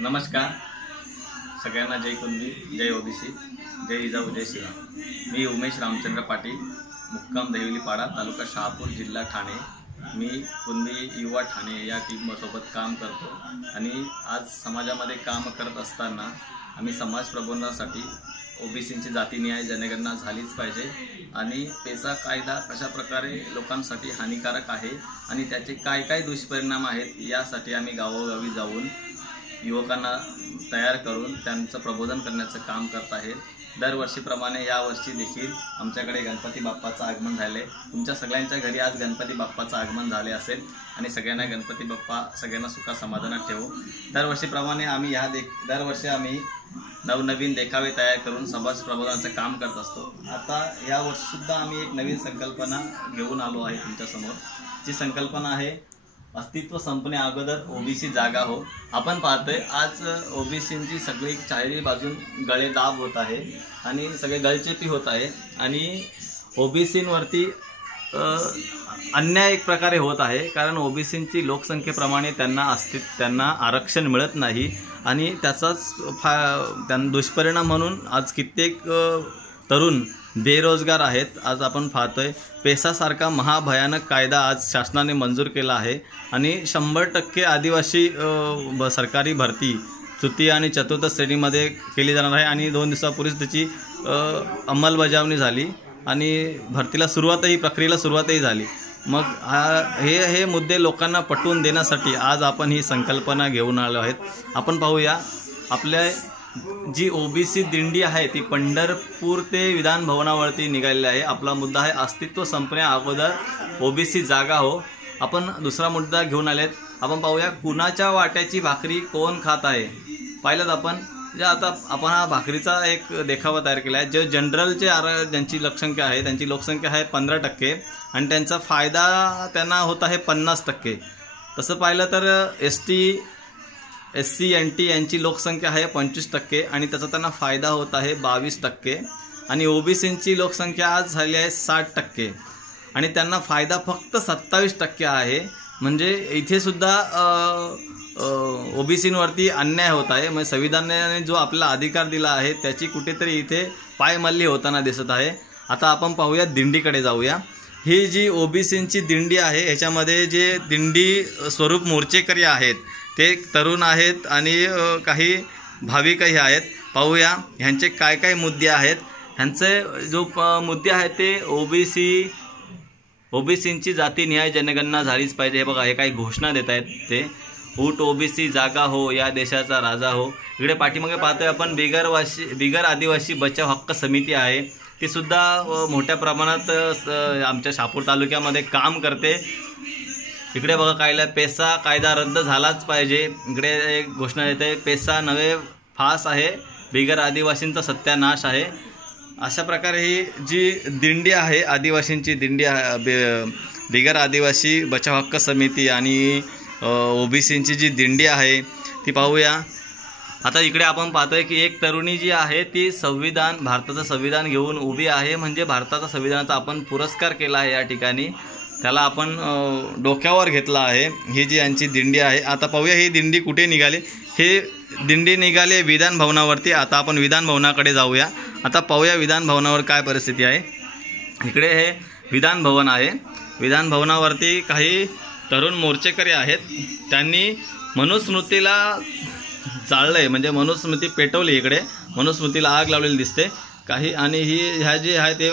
नमस्कार सगळ्यांना, जय कुणबी, जय ओबीसी, जय जिजाऊ, जय श्रीराम। मी उमेश रामचंद्र पाटील, मुक्काम दहिवलीपाडा, तालुका शहापूर, जिल्हा ठाणे। मी कुणबी युवा ठाणे या टीमसोबत काम करतो आणि आज समाजामध्ये काम करत असताना आम्ही समाज प्रबोधनासाठी ओबीसींची जातीनिहाय जनगणना झालीच पाहिजे आणि पेसा कायदा कशा प्रकारे लोकांसाठी हानिकारक आहे आणि त्याचे काय काय दुष्परिणाम आहेत यासाठी आम्ही गावोगावी जाऊन युवकांना तयार करून त्यांचं प्रबोधन करण्याचं काम करत आहे। दरवर्षीप्रमाणे यावर्षी देखील आमच्याकडे गणपती बाप्पाचं आगमन झाले। तुमच्या सगळ्यांच्या घरी आज गणपती बाप्पाचं आगमन झाले असेल आणि सगळ्यांना गणपती बाप्पा सगळ्यांना सुखा समाधानात ठेवो। दरवर्षीप्रमाणे आम्ही दरवर्षी आम्ही नवनवीन देखावे तयार करून समाज प्रबोधनाचं काम करत असतो। आता यावर्षी सुद्धा आम्ही एक नवीन संकल्पना घेऊन आलो आहे तुमच्यासमोर। जी संकल्पना आहे अस्तित्व संपणे अगोदर ओबीसी जागा हो। आपण पाहतोय आज ओबीसींची सगळी चारी बाजून गळे दाब होत आहे आणि सगळे गळचेपी होत आहे आणि ओबीसींवरती अन्याय एक प्रकारे होत आहे, कारण ओबीसींची लोकसंख्येप्रमाणे त्यांना आरक्षण मिळत नाही आणि त्याचाच दुष्परिणाम म्हणून आज कित्येक तरुण बेरोजगार आहेत। आज आपण पाहतोय पेसासारखा महाभयानक कायदा आज शासनाने मंजूर केला आहे आणि 100% आदिवासी सरकारी भरती तृतीय आणि चतुर्थ श्रेणीमध्ये केली जाणार आहे आणि 2 दिवसापूर्वीच त्याची अंमलबजावणी झाली आणि प्रक्रियेला सुरुवातही झाली। मग हे मुद्दे लोकांना पटवून देण्यासाठी आज आपण ही संकल्पना घेऊन आलो आहेत। आपण पाहूया, आपल्या जी ओबीसी दिंडी आहे ती पंढरपूर ते विधान भवनावरती निघालेली आहे। आपला मुद्दा आहे अस्तित्व संपण्या अगोदर ओबीसी जागा हो। आपण दुसरा मुद्दा घेऊन आलेत। आपण पाहूया कुणाच्या वाट्याची भाकरी कोण खात आहे। पाहिलं आपण आता आपण हा भाकरीचा एक देखावा तयार केला आहे। जे जनरलचे ज्यांची लोकसंख्या आहे त्यांची लोकसंख्या आहे 15% आणि त्यांचा फायदा त्यांना होत आहे 50%। तसं पाहिलं तर SC NT यांची लोकसंख्या आहे 25% आणि त्याचा त्यांना फायदा होत आहे 22% आणि ओबीसींची लोकसंख्या आज झाली आहे 60% आणि त्यांना फायदा फक्त 27% आहे। म्हणजे इथे सुद्धा ओबीसींवरती अन्याय होत आहे। म्हणजे संविधानाने जो आपला अधिकार दिला आहे त्याची कुठेतरी इथे पायमल्ली होताना दिसत आहे। आता आपण पाहूया, दिंडीकडे जाऊया। ही जी ओबीसींची दिंडी आहे ह्याच्यामध्ये जे दिंडी स्वरूप मोर्चेकरी आहेत ते तरुण आहेत आणि काही भाविकही आहेत। पाहूया ह्यांचे काय काय मुद्दे आहेत। ह्यांचे जो मुद्दे आहेत ते ओबीसींची जातीनिहाय जनगणना झालीच पाहिजे। हे बघा, हे काही घोषणा देत आहेत ते। उठ ओबीसी जागा हो, या देशाचा राजा हो। इकडे पाठीमागे पाहतोय आपण बिगर आदिवासी बचाव हक्क समिती आहे, ती सुद्धा मोठ्या प्रमाणात आमच्या शहापूर तालुक्यामध्ये काम करते। इकडे बघा, पेसा कायदा रद्द झालाच पाहिजे। इकडे एक घोषणा देते, पेसा नवे फास आहे, बिगर आदिवासींचा सत्यानाश आहे। अशा प्रकारे ही जी दिंडी आहे आदिवासींची दिंडी, बिगर आदिवासी बचाव हक्क समिती आणि ओबीसींची जी दिंडी आहे ती पाहूया। आता इकडे आपण पाहतोय की एक तरुणी जी आहे ती भारताचं संविधान घेऊन उभी आहे। म्हणजे भारताचा संविधानाचा आपण पुरस्कार केला आहे, या ठिकाणी त्याला आपण डोक्यावर घेतला आहे। ही जी यांची दिंडी आहे। आता पाहूया ही दिंडी कुठे निघाली। हे दिंडी निघाली विधान भवनावरती। आता आपण विधान भवनाकडे जाऊया। आता पाहूया विधान भवनावर काय परिस्थिती आहे। इकडे हे विधान भवन आहे। विधान भवनावरती काही तरुण मोर्चेकरी आहेत, त्यांनी मनुस्मृतीला जाळलंय, म्हणजे मनुस्मृती पेटवली। इकडे मनुस्मृतीला आग लावलेली दिसते काही, आणि ह्या जे आहे ते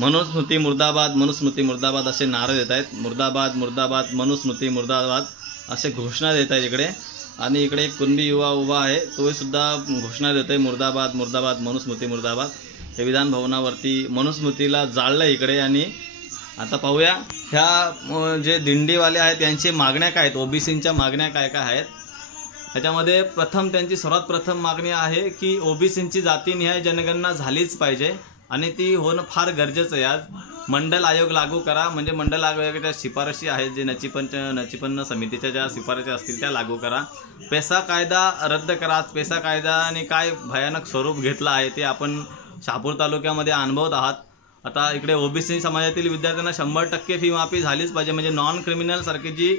मनुस्मृती मुर्दाबाद, मनुस्मृती मुर्दाबाद असे नारे देत आहेत। मुर्दाबाद मुर्दाबाद, मनुस्मृती मुर्दाबाद असे घोषणा देत आहेत इकडे। आणि इकडे एक कुणबी युवा उभा आहे, तो सुद्धा घोषणा देत आहे मुर्दाबाद मुर्दाबाद, मनुस्मृती मुर्दाबाद। हे विधान भवनावरती मनुस्मृतीला जाळलं इकडे। आणि आता पाहूया ह्या जे दिंडीवाले आहेत त्यांची मागण्या काय आहेत, ओबीसींच्या मागण्या काय काय आहेत। ह्याच्यामध्ये त्यांची सर्वात प्रथम मागणी आहे की ओबीसींची जातीनिहाय जनगणना झालीच पाहिजे आणि ती होणं फार गरजेचं आहे। आज मंडल आयोग लागू करा, म्हणजे मंडल आयोगाच्या शिफारशी आहेत जे नचिपन्न समितीच्या ज्या शिफारशी असतील त्या लागू करा। पेसा कायदा रद्द करा। पेसा कायद्याने काय भयानक स्वरूप घेतलं आहे ते आपण शहापूर तालुक्यामध्ये अनुभवत आहात। आता इकडे ओबीसी समाजातील विद्यार्थ्यांना 100% फी माफी झालीच पाहिजे। म्हणजे नॉन क्रिमिनल सारखी जी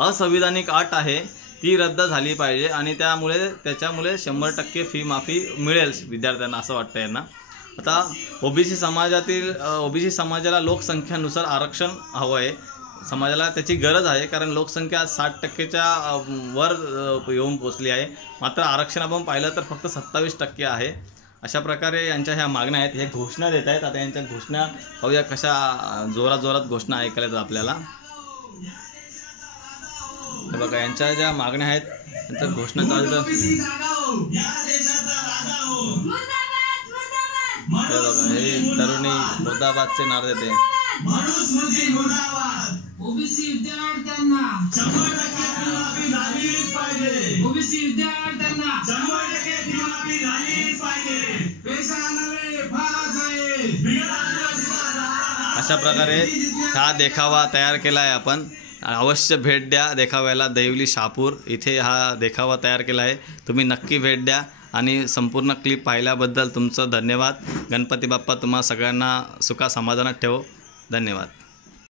असंविधानिक अट आहे ती रद्द झाली पाहिजे आणि त्याच्यामुळे 100% फी माफी मिळेल विद्यार्थ्यांना असं वाटतं यांना. आता ओबीसी समाजाला लोकसंख्येनुसार आरक्षण हवं आहे. समाजाला त्याची गरज आहे, कारण लोकसंख्या 60%च्या वर येऊन पोचली आहे. मात्र आरक्षण आपण पाहिलं तर फक्त 27% आहे. अशा प्रकारे यांच्या ह्या मागण्या आहेत. हे घोषणा देत आहेत. आता यांच्या घोषणा पाहूया कशा जोरात घोषणा ऐकायला येतात आपल्याला. हे बघा यांच्या ज्या मागण्या आहेत त्यांच्या घोषणा चालू हे बघा, हे तरुणी मुर्दाबादचे नारे देते. ओबीसी विद्यार्थ्यांना 100% माफी झालीच पाहिजे. ओबीसी विद्यार्थ्यांना 100% माफी झालीच पाहिजे. पैसा नव्हे फास आहे. अशा प्रकारे हा देखावा तयार केला आहे. आपण अवश्य भेट द्या देखाव्याला. देवली शहापूर इथे हा देखावा तयार केला आहे. तुम्ही नक्की भेट द्या आणि संपूर्ण क्लिप पाहिल्याबद्दल तुमचं धन्यवाद. गणपती बाप्पा तुम्हा सगळ्यांना सुखा समाधानात ठेवो. धन्यवाद.